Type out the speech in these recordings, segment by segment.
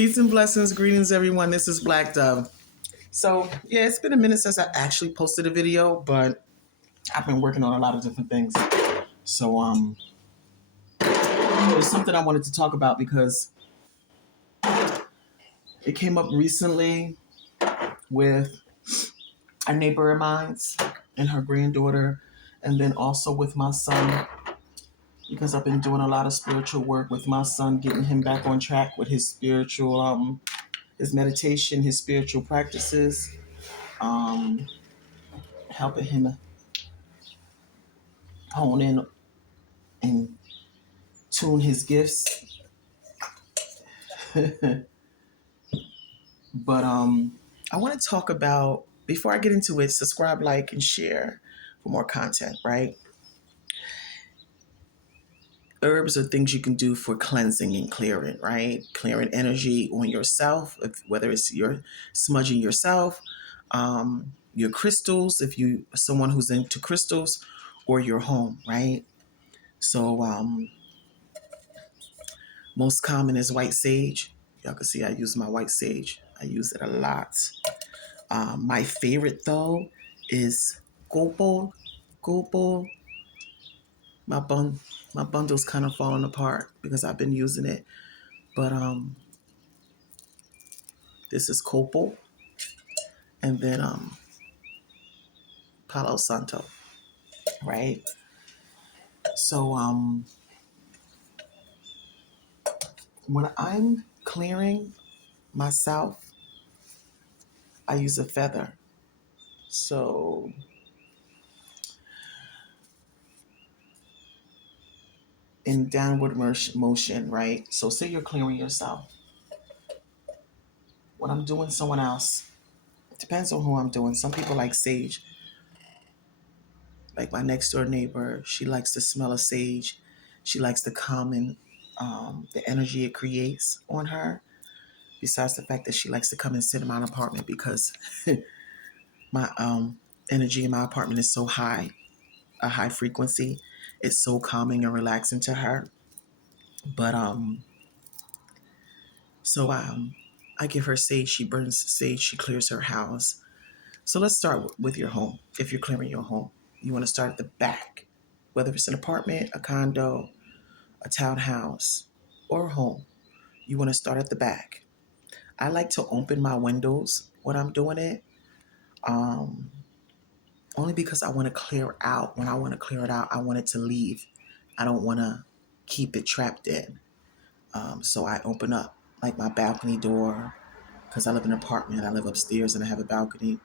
Peace and blessings. Greetings, everyone. This is Black Dove. So, yeah, it's been a minute since I actually posted a video, but I've been working on a lot of different things. So, there's something I wanted to talk about because it came up recently with a neighbor of mine's and her granddaughter, and then also with my son, because I've been doing a lot of spiritual work with my son, getting him back on track with his spiritual, his meditation, his spiritual practices, um, helping him hone in and tune his gifts. But I want to talk about, before I get into it, subscribe, like, and share for more content, right? Herbs are things you can do for cleansing and clearing, right? Clearing energy on yourself, whether it's your smudging yourself, your crystals, if you someone who's into crystals, or your home, right? So most common is white sage. Y'all can see I use my white sage. I use it a lot. My favorite though is Copal. Copal. My my bundle's kind of falling apart because I've been using it. But this is Copal, and then Palo Santo, right? So when I'm clearing myself, I use a feather. So in downward motion, right? So say you're clearing yourself. When I'm doing someone else, it depends on who I'm doing. Some people like sage. Like my next door neighbor, she likes the smell of sage. She likes the calming, the energy it creates on her. Besides the fact that she likes to come and sit in my apartment because my energy in my apartment is so high, a high frequency. It's so calming and relaxing to her. But so I give her sage. She burns sage. She clears her house. So let's start with your home. If you're clearing your home, you want to start at the back, whether it's an apartment, a condo, a townhouse, or a home. You want to start at the back. I like to open my windows when I'm doing it, um, only because I want to clear out. When I want to clear it out, I want it to leave. I don't want to keep it trapped in. So I open up like my balcony door because I live in an apartment. I live upstairs and I have a balcony.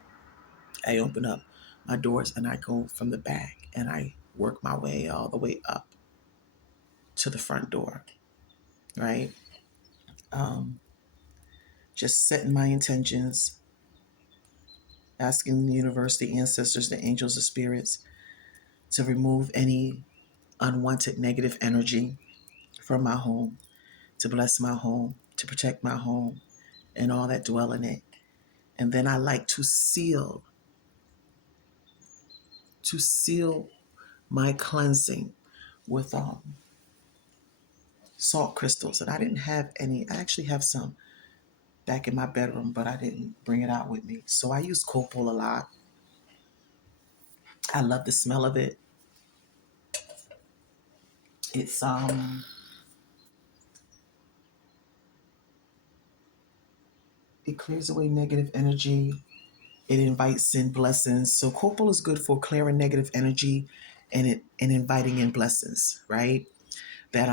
I open up my doors and I go from the back and I work my way all the way up to the front door, right? Um, just setting my intentions, asking the universe, the ancestors, the angels, the spirits to remove any unwanted negative energy from my home, to bless my home, to protect my home, and all that dwell in it. And then I like to seal my cleansing with salt crystals. And I didn't have any. I actually have some back in my bedroom, but I didn't bring it out with me. So I use Copal a lot. I love the smell of it. It's it clears away negative energy. It invites in blessings. So Copal is good for clearing negative energy and inviting in blessings, right? That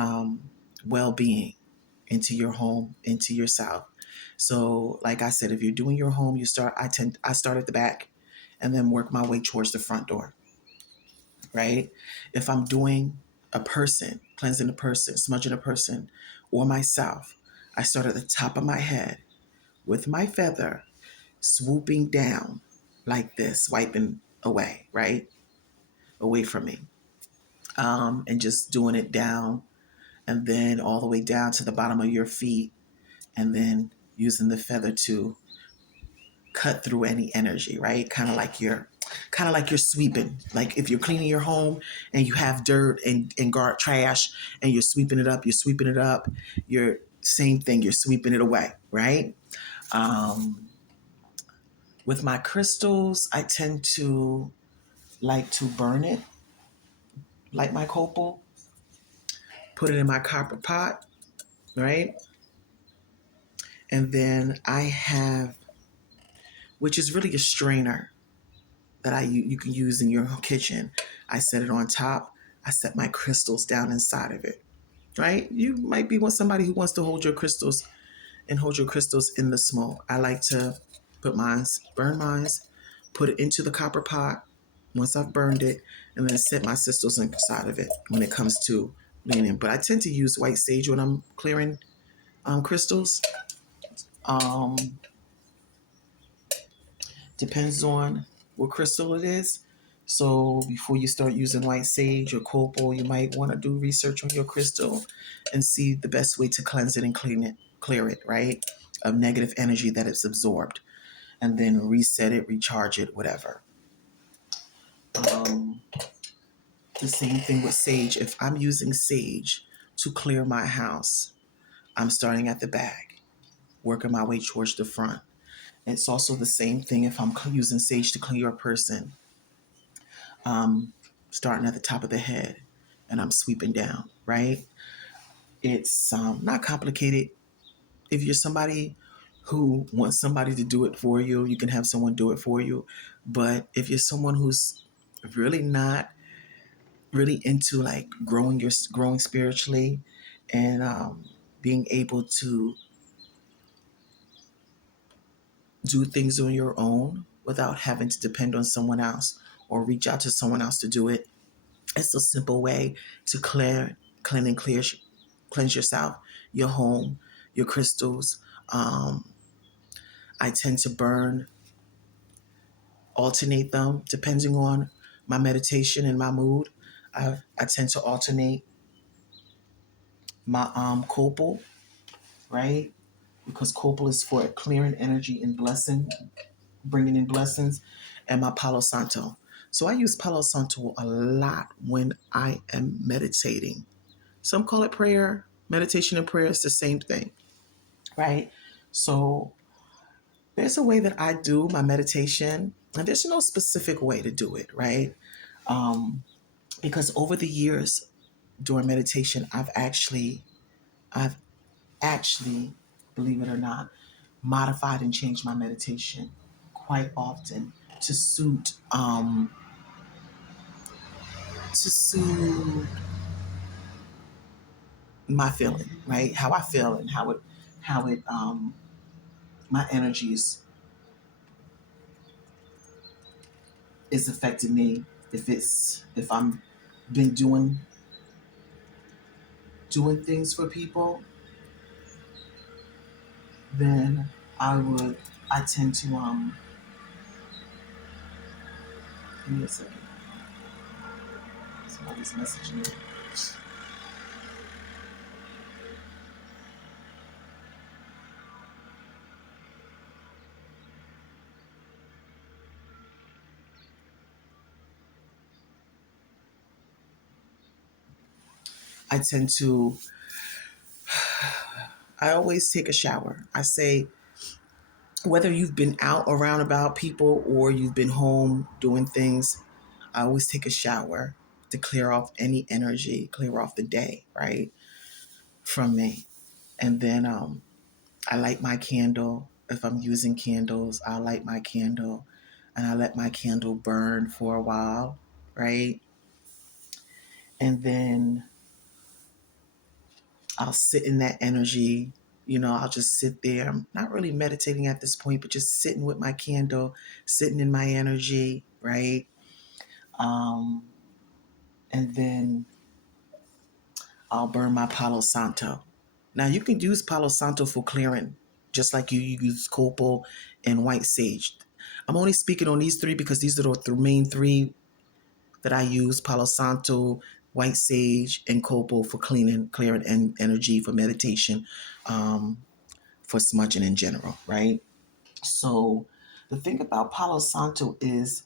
well-being into your home, into yourself. So like I said, if you're doing your home, I start at the back and then work my way towards the front door, right? If I'm doing a person, cleansing a person, smudging a person, or myself, I start at the top of my head with my feather, swooping down like this, swiping away, right? Away from me. And just doing it down and then all the way down to the bottom of your feet, and then using the feather to cut through any energy, right? Kind of like you're sweeping. Like if you're cleaning your home and you have dirt and guard trash and you're sweeping it up, you're Same thing, you're sweeping it away, right? Um, with my crystals, I tend to like to burn it, like my copal, put it in my copper pot, right? And then I have, which is really a strainer that you can use in your kitchen. I set it on top. I set my crystals down inside of it, right? You might be with somebody who wants to hold your crystals and hold your crystals in the smoke. I like to put mines, burn mines, put it into the copper pot once I've burned it, and then set my crystals inside of it when it comes to leaning. But I tend to use white sage when I'm clearing crystals. Um, Depends on what crystal it is. So before you start using white sage or copal, you might want to do research on your crystal and see the best way to cleanse it and clear it, right? Of negative energy that it's absorbed, and then reset it, recharge it, whatever. Um, the same thing with sage. If I'm using sage to clear my house, I'm starting at the back, working my way towards the front. It's also the same thing if I'm using sage to clear a person, starting at the top of the head and I'm sweeping down, right? It's not complicated. If you're somebody who wants somebody to do it for you, you can have someone do it for you. But if you're someone who's really not really into like growing spiritually and being able to do things on your own without having to depend on someone else or reach out to someone else to do it, it's a simple way to clean and cleanse yourself, your home, your crystals. Um, I tend to alternate them depending on my meditation and my mood. I tend to alternate my copal, right? Because copal is for clearing energy and bringing in blessings, and my Palo Santo. So I use Palo Santo a lot when I am meditating. Some call it prayer, meditation and prayer is the same thing, right? So there's a way that I do my meditation, and there's no specific way to do it, right? Um, because over the years during meditation, I've actually, believe it or not, modified and changed my meditation quite often to suit my feeling, right? How I feel and how it my energies is affecting me. If I'm been doing things for people, then I tend to give me a second. Somebody's messaging me. I tend to I always take a shower. I say whether you've been out around about people or you've been home doing things, I always take a shower to clear off any energy, clear off the day, right? From me. And then I light my candle. If I'm using candles, I'll light my candle and I let my candle burn for a while, right? And then I'll sit in that energy. I'll just sit there. I'm not really meditating at this point, but just sitting with my candle, sitting in my energy, right? Um, and then I'll burn my Palo Santo. Now you can use Palo Santo for clearing, just like you use copal and white sage. I'm only speaking on these three because these are the main three that I use: Palo Santo, white sage, and copal for clearing energy, for meditation, um, for smudging in general, right? So the thing about Palo Santo is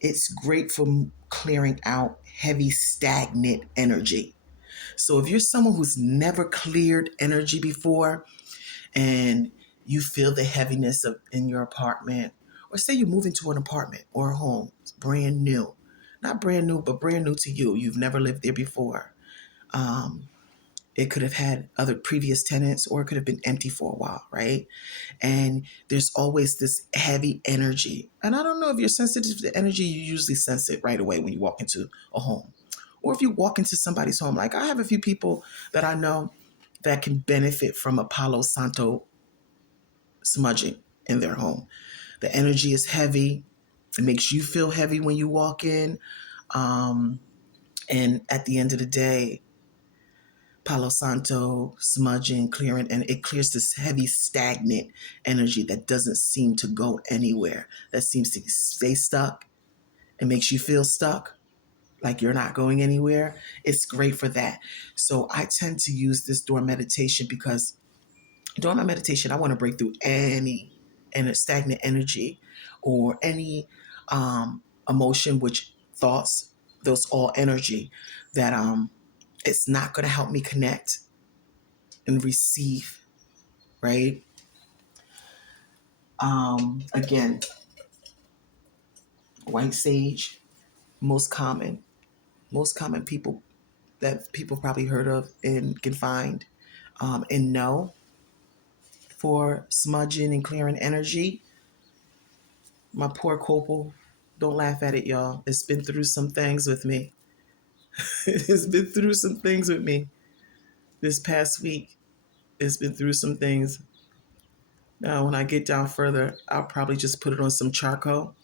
it's great for clearing out heavy, stagnant energy. So if you're someone who's never cleared energy before and you feel the heaviness of in your apartment, or say you move into an apartment or a home, it's brand new, not brand new, but brand new to you. You've never lived there before. Um, it could have had other previous tenants or it could have been empty for a while, right? And there's always this heavy energy. And I don't know if you're sensitive to energy, you usually sense it right away when you walk into a home. Or if you walk into somebody's home, like I have a few people that I know that can benefit from a Palo Santo smudging in their home. The energy is heavy. It makes you feel heavy when you walk in. Um, and at the end of the day, Palo Santo, smudging, clearing, and it clears this heavy, stagnant energy that doesn't seem to go anywhere, that seems to stay stuck. It makes you feel stuck, like you're not going anywhere. It's great for that. So I tend to use this during meditation because during my meditation, I want to break through any and stagnant energy or any emotion, which thoughts, those all energy that it's not going to help me connect and receive, right? Again, white sage, most common, most common people that people probably heard of and can find and know for smudging and clearing energy. My poor Copal, don't laugh at it, y'all. It's been through some things with me. It's been through some things with me this past week. It's been through some things. Now, when I get down further, I'll probably just put it on some charcoal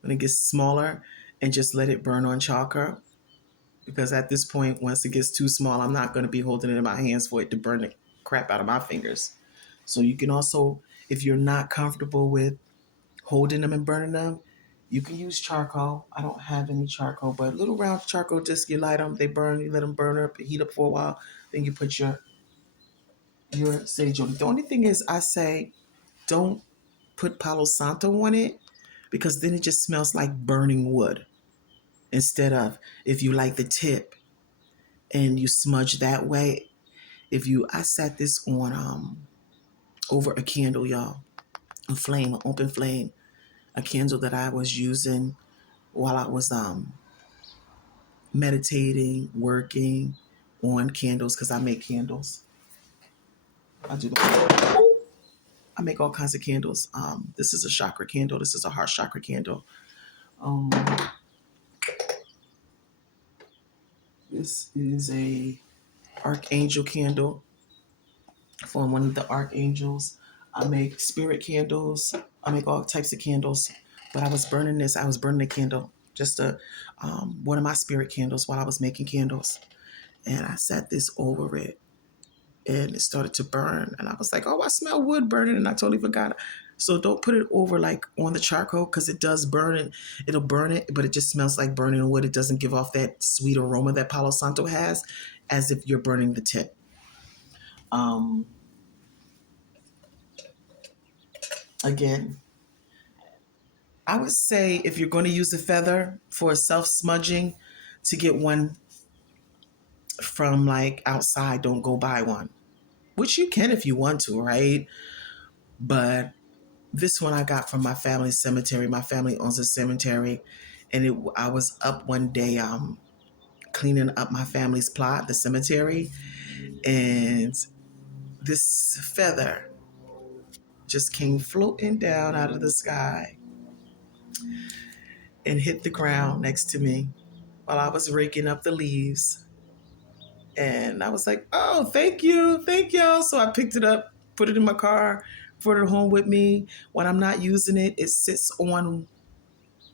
when it gets smaller and just let it burn on charcoal. Because at this point, once it gets too small, I'm not going to be holding it in my hands for it to burn the crap out of my fingers. So you can also, if you're not comfortable with holding them and burning them, you can use charcoal. I don't have any charcoal, but little round charcoal disc, you light them, they burn, you let them burn up, heat up for a while, then you put your sage on it. The only thing is, I say don't put Palo Santo on it because then it just smells like burning wood. Instead of if you like the tip and you smudge that way, I sat this on over a candle, y'all, a flame, an open flame, a candle that I was using while I was meditating, working on candles because I make candles. I do. I make all kinds of candles. This is a chakra candle. This is a heart chakra candle. Um, this is a archangel candle from one of the archangels. I make spirit candles. I make all types of candles. But I was burning this. I was burning a candle, just one of my spirit candles while I was making candles, and I set this over it and it started to burn. And I was like, oh, I smell wood burning. And I totally forgot. So don't put it over like on the charcoal because it does burn it. It'll burn it, but it just smells like burning wood. It doesn't give off that sweet aroma that Palo Santo has as if you're burning the tip. Um, Again, I would say if you're going to use a feather for self smudging, to get one from like outside, don't go buy one, which you can if you want to, right? But this one I got from my family's cemetery. My family owns a cemetery, and I was up one day cleaning up my family's plot, the cemetery, and this feather just came floating down out of the sky and hit the ground next to me while I was raking up the leaves. And I was like, oh, thank you, thank y'all. So I picked it up, put it in my car, brought it home with me. When I'm not using it, it sits on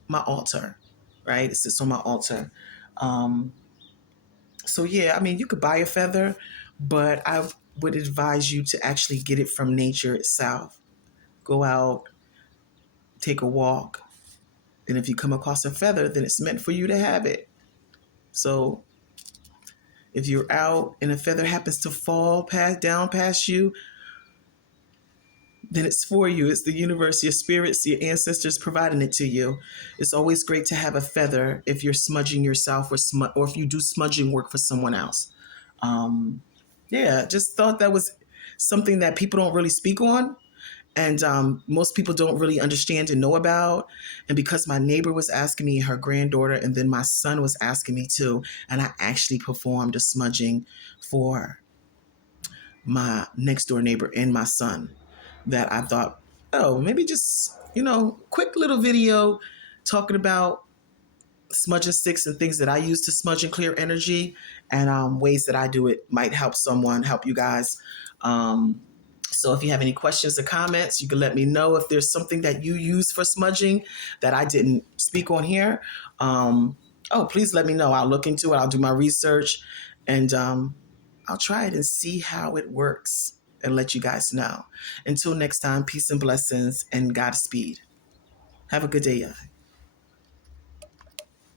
my altar, right? It sits on my altar. Um, so yeah, I mean, you could buy a feather, but I would advise you to actually get it from nature itself. Go out, take a walk, and if you come across a feather, then it's meant for you to have it. So if you're out and a feather happens to fall down past you, then it's for you. It's the universe, your spirits, your ancestors providing it to you. It's always great to have a feather if you're smudging yourself or if you do smudging work for someone else. Um, yeah, just thought that was something that people don't really speak on. And most people don't really understand and know about. And because my neighbor was asking me, her granddaughter, and then my son was asking me too, and I actually performed a smudging for my next door neighbor and my son, that I thought, oh, maybe just, quick little video talking about smudging sticks and things that I use to smudge and clear energy, and ways that I do it might help someone, help you guys. Um, so if you have any questions or comments, you can let me know. If there's something that you use for smudging that I didn't speak on here, please let me know. I'll look into it. I'll do my research, and I'll try it and see how it works and let you guys know. Until next time, peace and blessings and Godspeed. Have a good day, y'all.